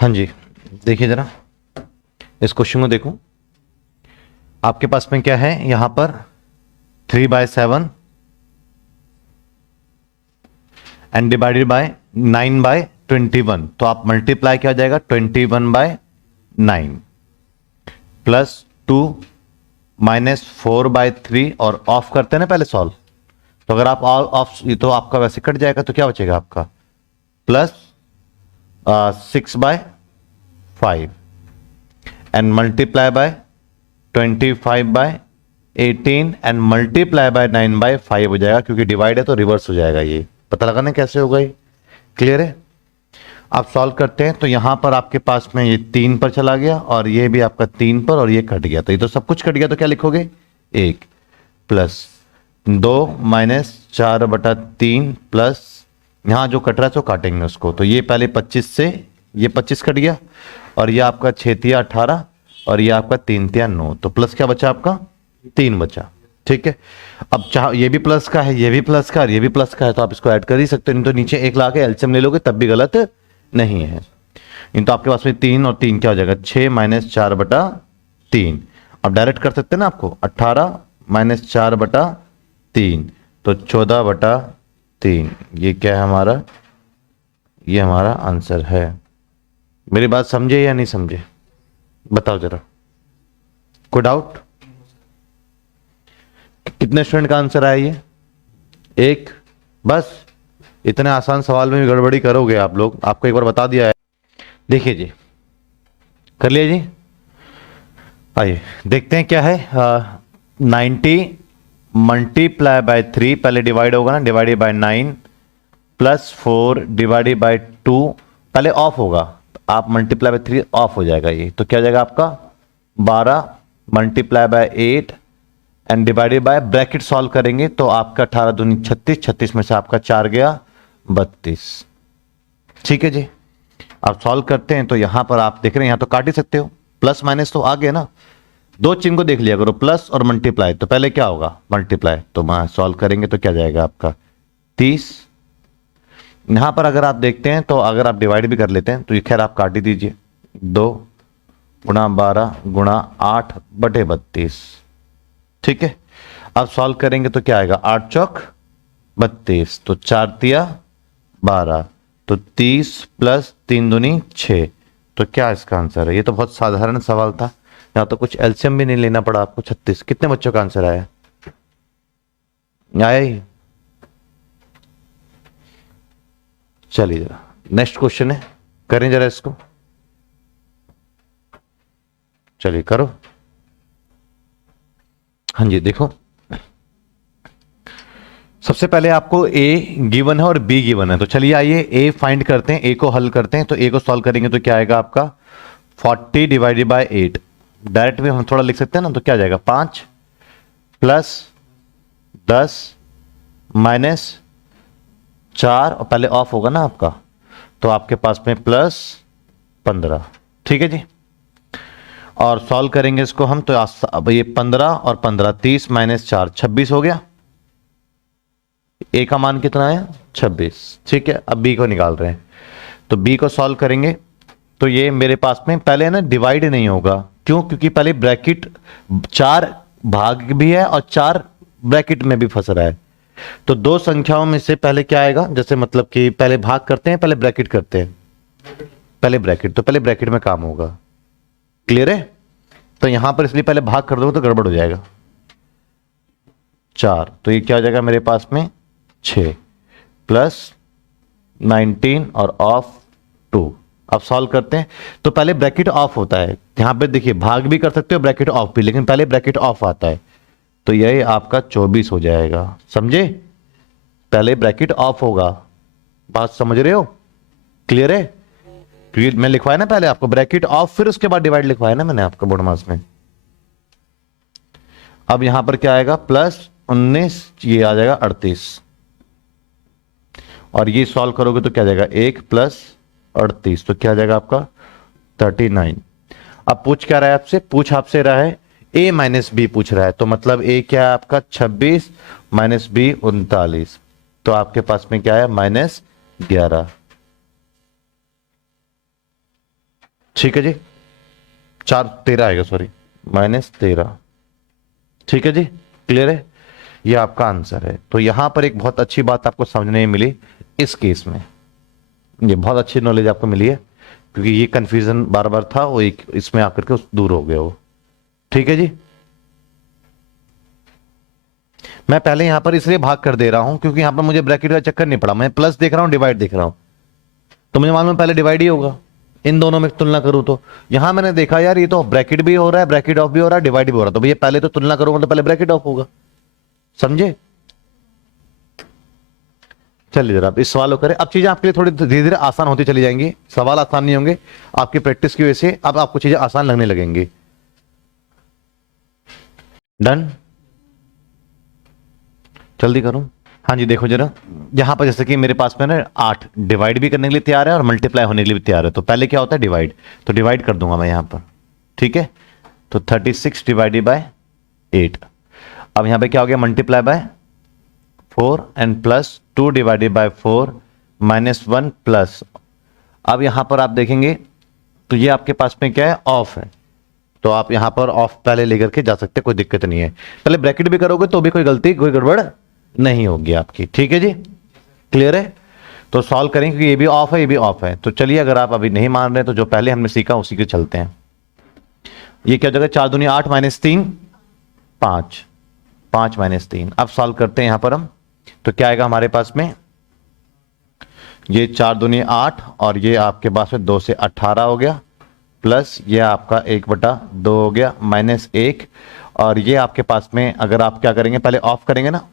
हाँ जी, देखिए जरा इस क्वेश्चन को देखो। आपके पास में क्या है यहां पर 3/7 एंड डिवाइडेड बाय 9/21। तो आप मल्टीप्लाई किया जाएगा 21/9 प्लस 2 -4/3 और ऑफ करते हैं ना पहले सॉल्व। तो अगर आप ऑल ऑफ, ये तो आपका वैसे कट जाएगा, तो क्या बचेगा आपका plus 6/5 and multiply by 25/18 and multiply by 9/5 हो जाएगा, क्योंकि डिवाइड है तो रिवर्स हो जाएगा। ये पता लगाना कैसे होगा, ये क्लियर है। आप सॉल्व करते हैं तो यहां पर आपके पास में ये 3 पर चला गया और ये भी आपका 3 पर, और ये कट गया, तो ये तो सब कुछ कट गया। तो क्या लिखोगे 1 प्लस 2 -4/3 प्लस यहां जो कट रहा है तो काटेंगे उसको। तो ये पहले 25 से ये 25 कट गया, और ये आपका 6 × 18 और ये आपका 3 × 9, तो प्लस क्या बचा आपका 3 बचा। ठीक है, अब चाह ये भी प्लस का है, ये भी प्लस का और ये भी प्लस का है, तो आप इसको ऐड कर ही सकते हो। नहीं तो नीचे 1 ला के एलसीएम ले लोगे तब भी गलत नहीं है। इन तो आपके पास में 3 और 3 क्या हो जाएगा 6 -4/3। अब डायरेक्ट कर सकते हैं ना आपको, 18 -4/3 तो 14/3। ये क्या है हमारा, ये हमारा आंसर है। मेरी बात समझे या नहीं समझे, बताओ जरा, कोई डाउट? कितने स्टूडेंट का आंसर आया ये? एक, बस। इतने आसान सवाल में भी गड़बड़ी करोगे आप लोग, आपको एक बार बता दिया है। देखिए जी, कर लिया जी। आइए देखते हैं क्या है। 90 मल्टीप्लाई बाय 3, पहले डिवाइड होगा ना, divided by 9 plus 4 divided by 2, पहले ऑफ होगा, आप मल्टीप्लाई बाय 3 ऑफ हो जाएगा ये, तो क्या हो जाएगा आपका 12 multiply by 8 and divided by, bracket solve करेंगे तो आपका 18 दूनी 36, 36 में से आपका 4 गया 32। ठीक है जी, आप सॉल्व करते हैं तो यहां पर आप देख रहे हैं, यहां तो काट ही सकते हो, प्लस माइनस तो आ गया ना, दो चिन्ह को देख लिया करो, प्लस और मल्टीप्लाई। तो पहले क्या होगा मल्टीप्लाई, तो वहां सॉल्व करेंगे तो क्या जाएगा आपका 30। यहां पर अगर आप देखते हैं तो अगर आप डिवाइड भी कर लेते हैं तो ये खैर आप काट ही दीजिए, 2 × 12 × 8/32। ठीक है, अब सॉल्व करेंगे तो क्या आएगा 8 चौक 32, तो 4 तिया 12, तो 30 प्लस 3 दूनी 6। तो क्या इसका आंसर है? ये तो बहुत साधारण सवाल था, यहां तो कुछ एलसीएम भी नहीं लेना पड़ा आपको। 36, कितने बच्चों का आंसर आया? आया ही। चलिए जरा नेक्स्ट क्वेश्चन है, करें जरा इसको, चलिए करो। हाँ जी देखो, सबसे पहले आपको ए गिवन है और बी गिवन है, तो चलिए आइए ए फाइंड करते हैं, ए को हल करते हैं। तो ए को सॉल्व करेंगे तो क्या आएगा आपका 40 डिवाइडेड बाय 8, डायरेक्ट में हम थोड़ा लिख सकते हैं ना, तो क्या जाएगा 5 प्लस 10 माइनस 4, और पहले ऑफ होगा ना आपका, तो आपके पास में प्लस 15। ठीक है जी, और सॉल्व करेंगे इसको हम तो अब ये 15 और 15 30 -4 26 हो गया। ए का मान कितना है 26। ठीक है, अब बी को निकाल रहे हैं, तो बी को सॉल्व करेंगे तो ये मेरे पास में पहले ना डिवाइड नहीं होगा, क्यों? क्योंकि पहले ब्रैकेट 4 भाग भी है और 4 ब्रैकेट में भी फंस रहा है। तो दो संख्याओं में से पहले क्या आएगा, जैसे मतलब कि पहले भाग करते हैं पहले ब्रैकेट करते हैं, पहले ब्रैकेट, तो पहले ब्रैकेट में काम होगा। क्लियर है? तो यहां पर इसलिए पहले भाग कर दो तो गड़बड़ हो जाएगा। 4, तो ये क्या हो जाएगा मेरे पास में 6 प्लस 19 और ऑफ 2। अब सॉल्व करते हैं तो पहले ब्रैकेट ऑफ होता है, यहां पे देखिए भाग भी कर सकते हो ब्रैकेट ऑफ भी, लेकिन पहले ब्रैकेट ऑफ आता है, तो यही आपका 24 हो जाएगा। समझे? पहले ब्रैकेट ऑफ होगा, बात समझ रहे हो? क्लियर है? क्लियर? मैं लिखवाया ना पहले आपको ब्रैकेट ऑफ, फिर उसके बाद डिवाइड लिखवाया ना मैंने आपको बोर्ड मार्क्स में। अब यहां पर क्या आएगा प्लस 19, ये आ जाएगा 38, और ये सॉल्व करोगे तो क्या जाएगा 1 प्लस 38, तो क्या आ जाएगा आपका 39। अब पूछ क्या रहा है आपसे? पूछ आपसे रहा है a माइनस बी पूछ रहा है, तो मतलब a क्या है आपका 26 माइनस बी 39, तो आपके पास में क्या है -11। ठीक है जी, 4 13 आएगा, सॉरी -13। ठीक है जी, क्लियर है, ये आपका आंसर है। तो यहां पर एक बहुत अच्छी बात आपको समझने में मिली इस केस में, ये बहुत अच्छी नॉलेज आपको मिली है, क्योंकि ये कंफ्यूजन बार बार था, वो एक इसमें आकर के दूर हो गया वो। ठीक है जी, मैं पहले यहां पर इसलिए भाग कर दे रहा हूं क्योंकि यहां पर मुझे ब्रैकेट का चक्कर नहीं पड़ा, मैं प्लस देख रहा हूं, डिवाइड देख रहा हूं, तो मुझे मालूम है पहले डिवाइड ही होगा, इन दोनों में तुलना करूं तो। यहां मैंने देखा यार ये तो ब्रैकेट भी हो रहा है, ब्रैकेट ऑफ भी हो रहा है, डिवाइड भी हो रहा है, तो भैया पहले तो तुलना करूंगा तो पहले ब्रैकेट ऑफ होगा, समझे। चलिए जरा आप इस सवाल को करें, अब चीजें आपके लिए थोड़ी धीरे धीरे आसान होती चली जाएंगी, सवाल आसान नहीं होंगे, आपकी प्रैक्टिस की वजह से अब आपको चीजें आसान लगने लगेंगी। डन, जल्दी करूं। हाँ जी, देखो जरा, यहां पर जैसे कि मेरे पास में ना 8 डिवाइड भी करने के लिए तैयार है और मल्टीप्लाई होने के लिए भी तैयार है, तो पहले क्या होता है डिवाइड, तो डिवाइड कर दूंगा मैं यहां पर। ठीक है, तो 36 डिवाइडेड बाय 8। अब यहां पे क्या हो गया, multiply by 4 and plus 2 divided by 4 -1 plus. अब यहां पर आप देखेंगे तो ये आपके पास में क्या है, ऑफ है, तो आप यहां पर ऑफ पहले लेकर के जा सकते, कोई दिक्कत नहीं है। पहले ब्रैकेट भी करोगे तो भी कोई गलती, कोई गड़बड़ नहीं होगी आपकी। ठीक है जी, क्लियर है, तो सॉल्व करें क्योंकि ये भी ऑफ है, ये भी ऑफ है। तो चलिए, अगर आप अभी नहीं मान रहे तो जो पहले हमने सीखा उसी के चलते हैं। ये क्या जगह 4 दूनी 8 -3 5, 5 -3। अब सॉल्व करते हैं यहां पर हम, तो क्या आएगा हमारे पास में, ये 4 दूनी 8 और ये आपके पास में 2 से 18 हो गया, प्लस ये आपका 1/2 हो गया, -1, और ये आपके पास में अगर आप क्या करेंगे, पहले ऑफ करेंगे ना,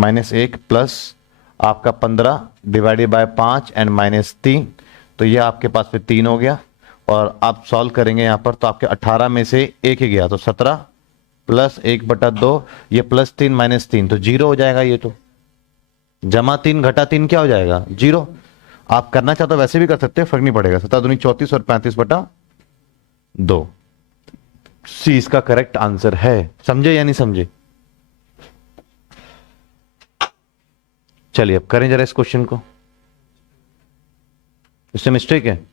-1 प्लस आपका 15 डिवाइडेड बाय 5 एंड -3, तो ये आपके पास में 3 हो गया। और आप सॉल्व करेंगे यहां पर तो आपके 18 में से 1 ही गया, तो 17 प्लस 1/2, ये +3 -3 तो 0 हो जाएगा, ये तो -3 -3 क्या हो जाएगा, 0। आप करना चाहते हो वैसे भी कर सकते हो, फर्क नहीं पड़ेगा। 17 दूनी 34 और 35/2, सी इसका करेक्ट आंसर है। समझे या नहीं समझे। चलिए अब करें जरा इस क्वेश्चन को, इससे मिस्टेक है,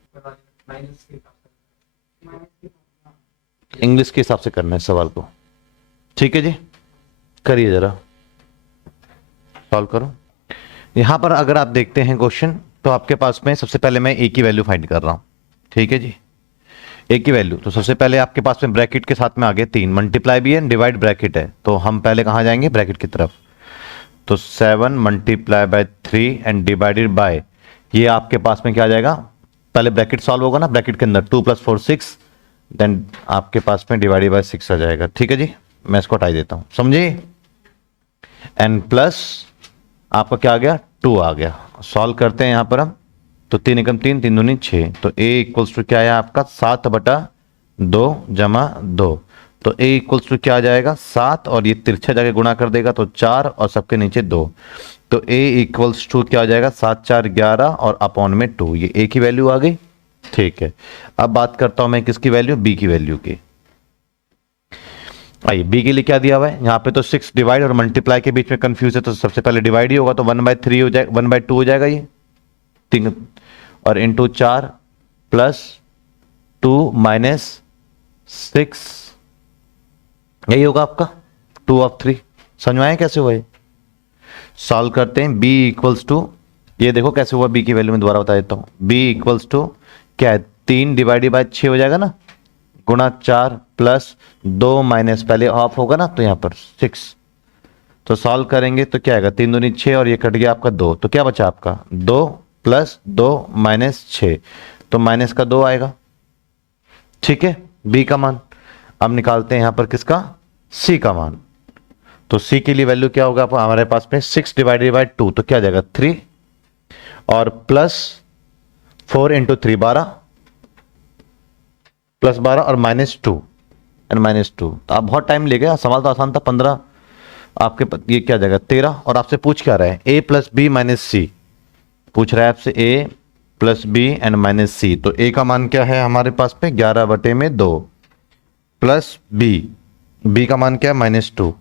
इंग्लिश के हिसाब से करना है सवाल को। ठीक है जी, करिए जरा, सॉल्व करो। यहां पर अगर आप देखते हैं क्वेश्चन, तो आपके पास में सबसे पहले मैं ए की वैल्यू फाइंड कर रहा हूं। ठीक है जी, ए की वैल्यू, तो सबसे पहले आपके पास में ब्रैकेट के साथ में आगे 3 मल्टीप्लाई भी है, डिवाइड ब्रैकेट है, तो हम पहले कहां जाएंगे, ब्रैकेट की तरफ। तो 7 multiply by 3 and divided by, ये आपके पास में क्या आ जाएगा, पहले ब्रैकेट सॉल्व होगा ना, ब्रैकेट के अंदर 2 + 4 6, देन आपके पास में डिवाइडेड बाय 6 आ जाएगा। ठीक है जी, मैं इसको हटाई देता हूं, समझे, एंड प्लस आपका क्या आ गया, 2 आ गया। सॉल्व करते हैं यहां पर हम, तो 3 एकम 3, 3 दूनी 6, तो a इक्वल्स टू क्या है आपका 7/2 जमा 2, तो a इक्वल्स टू क्या आ जाएगा 7, और ये तिरछा जाके गुणा कर देगा तो 4 और सबके नीचे 2, तो a इक्वल्स टू क्या आ जाएगा 7 4 11 और अपॉन में 2, ये a की वैल्यू आ गई। ठीक है, अब बात करता हूं मैं किसकी वैल्यू, b की वैल्यू की। आइए, बी के लिए क्या दिया हुआ है यहाँ पे, तो 6 डिवाइड और मल्टीप्लाई के बीच में कंफ्यूज है, तो सबसे पहले डिवाइड ही होगा, तो 1/3 हो जाएगा, 1/2 हो जाएगा ये 3, और इंटू 4 प्लस 2 -6, यही होगा आपका 2/3। समझ में आया कैसे हुआ है, सॉल्व करते हैं। b इक्वल्स टू, ये देखो कैसे हुआ, b की वैल्यू में दोबारा बता देता हूं, b इक्वल्स टू क्या है, 3 डिवाइडेड बाय 6 हो जाएगा ना, गुणा 4 प्लस 2 माइनस पहले ऑफ होगा ना, तो यहां पर 6, तो सॉल्व करेंगे तो क्या आएगा, 3 दूनी 6 और ये कट गया आपका 2, तो क्या बचा आपका 2 + 2 -6, तो माइनस का 2 आएगा। ठीक है, बी का मान। अब निकालते हैं यहां पर किसका, सी का मान। तो सी के लिए वैल्यू क्या होगा हमारे पास में, 6 डिवाइडेड बाय 2, तो क्या आ जाएगा 3, और प्लस 4 × 3 12, प्लस 12 और -2 एंड -2, तो आप बहुत टाइम ले गए, सवाल तो आसान था, 15 आपके ये क्या जाएगा 13, और आपसे पूछ क्या रहा है, a + b - c, पूछ रहा है आपसे a + b एंड -c, तो a का मान क्या है हमारे पास में 11/2 प्लस b का मान क्या है -2,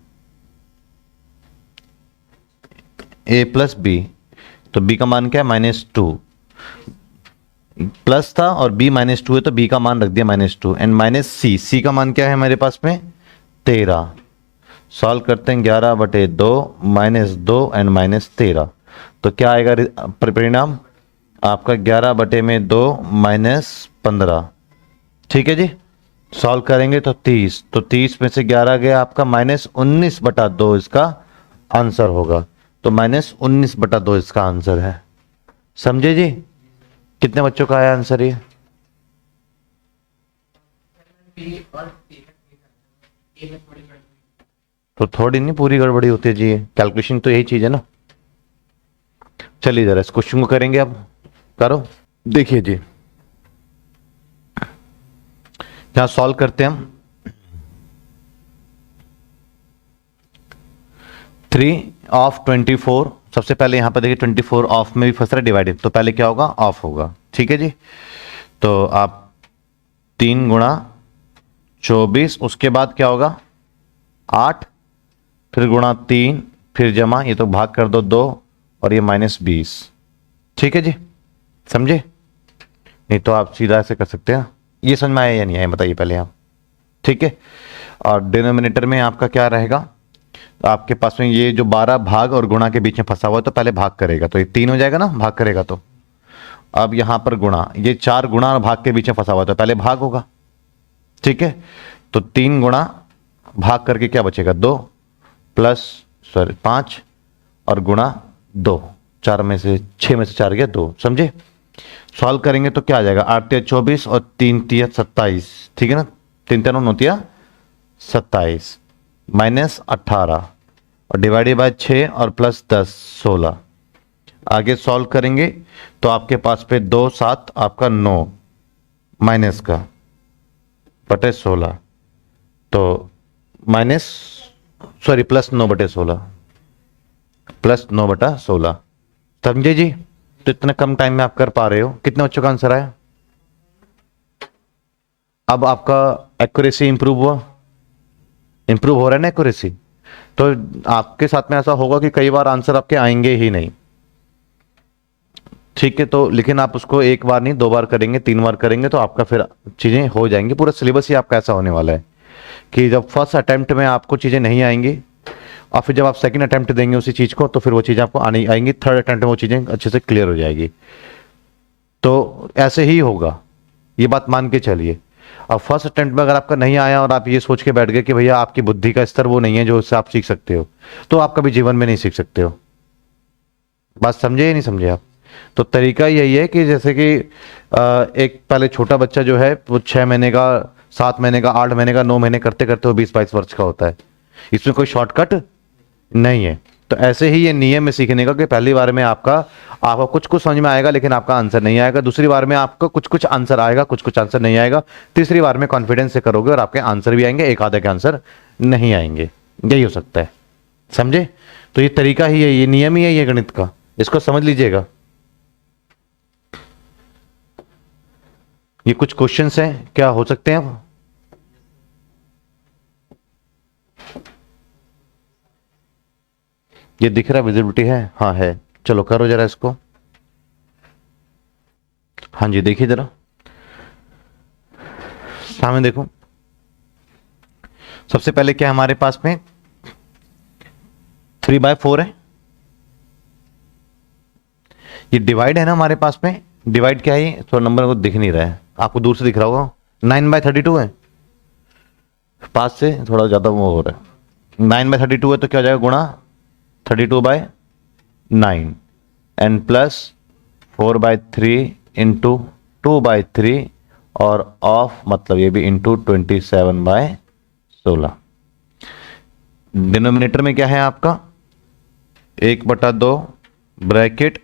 a + b, तो b का मान क्या है -2, प्लस था और b -2 है तो b का मान रख दिया -2 एंड माइनस c का मान क्या है हमारे पास में 13। सॉल्व करते हैं 11/2 -2 एंड -13 तो क्या आएगा परिणाम आपका 11/2 -15। ठीक है जी। सॉल्व करेंगे तो 30, तो 30 में से 11 गया आपका -19/2 इसका आंसर होगा। तो -19/2 इसका आंसर है। समझे जी। कितने बच्चों का आया आंसर ये? तो थोड़ी नहीं पूरी गड़बड़ी होती है जी, कैलकुलेशन तो यही चीज है ना। चलिए जरा इस क्वेश्चन को करेंगे अब। करो। देखिए जी, यहां सॉल्व करते हैं हम। 3/24, सबसे पहले यहां पर देखिए 24 ऑफ में भी फंस रहा है डिवाइडेड, तो पहले क्या होगा ऑफ होगा। ठीक है जी। तो आप 3 × 24, उसके बाद क्या होगा 8, फिर गुणा 3, फिर जमा, ये तो भाग कर दो 2 और ये -20। ठीक है जी। समझे? नहीं तो आप सीधा ऐसे कर सकते हैं। ये समझ में आया या नहीं आया बताइए पहले आप। ठीक है। और डिनोमिनेटर में आपका क्या रहेगा, तो आपके पास में ये जो 12 भाग और गुणा के बीच में फंसा हुआ है तो पहले भाग करेगा, तो ये 3 हो जाएगा ना भाग करेगा तो। अब यहां पर गुणा, ये 4 गुणा और भाग के बीच में फंसा हुआ तो पहले भाग होगा। ठीक है। तो 3 गुणा भाग करके क्या बचेगा 2 प्लस सॉरी 5 और गुणा 2, 4 में से 6 में से 4 गया 2। समझे? सॉल्व करेंगे तो क्या आ जाएगा 8 × 24 और 3 × 27। ठीक है ना, 3 × 9 = 27 -18 और डिवाइडेड बाय 6 और +10 16। आगे सॉल्व करेंगे तो आपके पास पे 2 7 आपका 9 माइनस का बटे 16, तो माइनस सॉरी +9/16 +9/16। समझे जी? तो इतने कम टाइम में आप कर पा रहे हो। कितने बच्चों का आंसर आया? अब आपका एक्यूरेसी इंप्रूव हुआ, इंप्रूव हो रहा है ना एक्यूरेसी। तो आपके साथ में ऐसा होगा कि कई बार आंसर आपके आएंगे ही नहीं। ठीक है। तो लेकिन आप उसको एक बार नहीं 2 बार करेंगे 3 बार करेंगे तो आपका फिर चीजें हो जाएंगी। पूरा सिलेबस ही आपका ऐसा होने वाला है कि जब फर्स्ट अटेम्प्ट में आपको चीजें नहीं आएंगी और फिर जब आप सेकंड अटेम्प्ट देंगे उसी चीज को तो फिर वो चीजें आपको आनी आएंगी, थर्ड अटेम्प्ट में वो चीजें अच्छे से क्लियर हो जाएगी। तो ऐसे ही होगा, ये बात मान के चलिए। अब फर्स्ट अटेम्प्ट में अगर आपका नहीं आया और आप ये सोच के बैठ गए कि भैया आपकी बुद्धि का स्तर वो नहीं है जो उससे आप सीख सकते हो, तो आप कभी जीवन में नहीं सीख सकते हो। बात समझे या नहीं समझे आप? तो तरीका यही है कि जैसे कि एक पहले छोटा बच्चा जो है वो 6 महीने का, 7 महीने का, 8 महीने का, 9 महीने करते करते वो 20-22 वर्ष का होता है। इसमें कोई शॉर्टकट नहीं है। तो ऐसे ही ये नियम है सीखने का कि पहली बार में आपका कुछ कुछ समझ में आएगा लेकिन आपका आंसर नहीं आएगा, दूसरी बार में आपका कुछ कुछ आंसर आएगा, कुछ कुछ आंसर नहीं आएगा, तीसरी बार में कॉन्फिडेंस से करोगे और आपके आंसर भी आएंगे, एक आधे के आंसर नहीं आएंगे। यही हो सकता है। समझे? तो ये तरीका ही है, ये नियम ही है ये गणित का, इसको समझ लीजिएगा। ये कुछ क्वेश्चंस हैं, क्या हो सकते हैं अब? ये दिख रहा है विजिबिलिटी है? हाँ है। चलो करो जरा इसको। हाँ जी देखिए जरा सामने देखो। सबसे पहले क्या हमारे पास में 3/4 है। ये डिवाइड है ना हमारे पास में। डिवाइड क्या है ये? थोड़ा नंबर को दिख नहीं रहा है, आपको दूर से दिख रहा होगा। 9/32 है, पास से थोड़ा ज्यादा वो हो रहा है। 9/32 है तो क्या हो जाएगा गुणा 32/9 एंड प्लस 4/3 इंटू 2/3 और ऑफ मतलब ये भी इंटू 27/16। डिनोमिनेटर में क्या है आपका 1/2 ब्रैकेट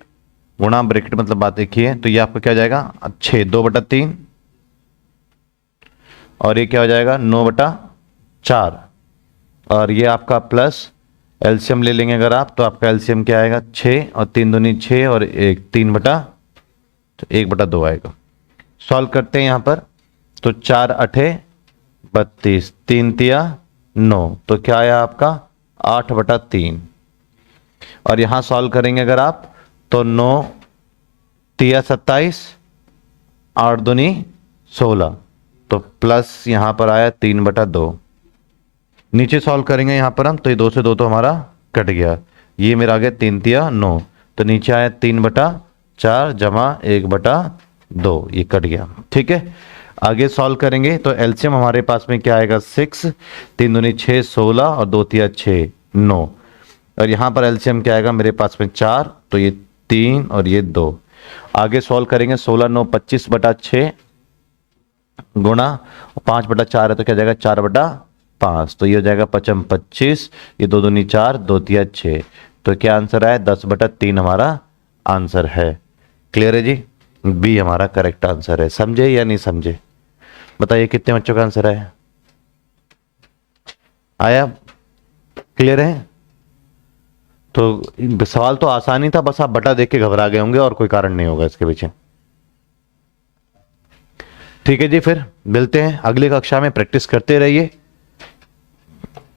गुणा ब्रैकेट मतलब बात एक ही है, तो ये आपका क्या हो जाएगा 6 2/3 और ये क्या हो जाएगा 9/4 और ये आपका प्लस एलसीएम ले लेंगे अगर आप तो आपका एलसीएम क्या आएगा 6 और 3 दूनी 6 और 1 1/2 आएगा। सॉल्व करते हैं यहां पर तो 4 8 32 3 तिया 9 तो क्या आया आपका 8/3 और यहां सॉल्व करेंगे अगर आप तो 9 तिया 27 8 दूनी 16, तो प्लस यहाँ पर आया 3/2। नीचे सॉल्व करेंगे यहाँ पर हम, तो ये 2 से 2 तो हमारा कट गया, ये मेरा आ गया 3 तिया 9, तो नीचे आया 3/4 जमा 1/2, ये कट गया। ठीक है, आगे सॉल्व करेंगे तो एलसीएम हमारे पास में क्या आएगा 6, 3 दूनी 6 16 और 2 तिया 6 9, और यहाँ पर एलसीएम क्या आएगा मेरे पास में 4, तो ये 3 और ये 2। आगे सॉल्व करेंगे 16 9 25/6 गुणा 5/4 है तो क्या जाएगा 4/5, तो ये हो जाएगा 5 25, ये 2 दूनी 4 2 तिया 6, तो क्या आंसर आया 10/3 हमारा आंसर है। क्लियर है जी, बी हमारा करेक्ट आंसर है। समझे या नहीं समझे, बताइए कितने बच्चों का आंसर आया? आया? क्लियर है? तो सवाल तो आसान ही था, बस आप बटा देख के घबरा गए होंगे और कोई कारण नहीं होगा इसके पीछे। ठीक है जी, फिर मिलते हैं अगली कक्षा में, प्रैक्टिस करते रहिए।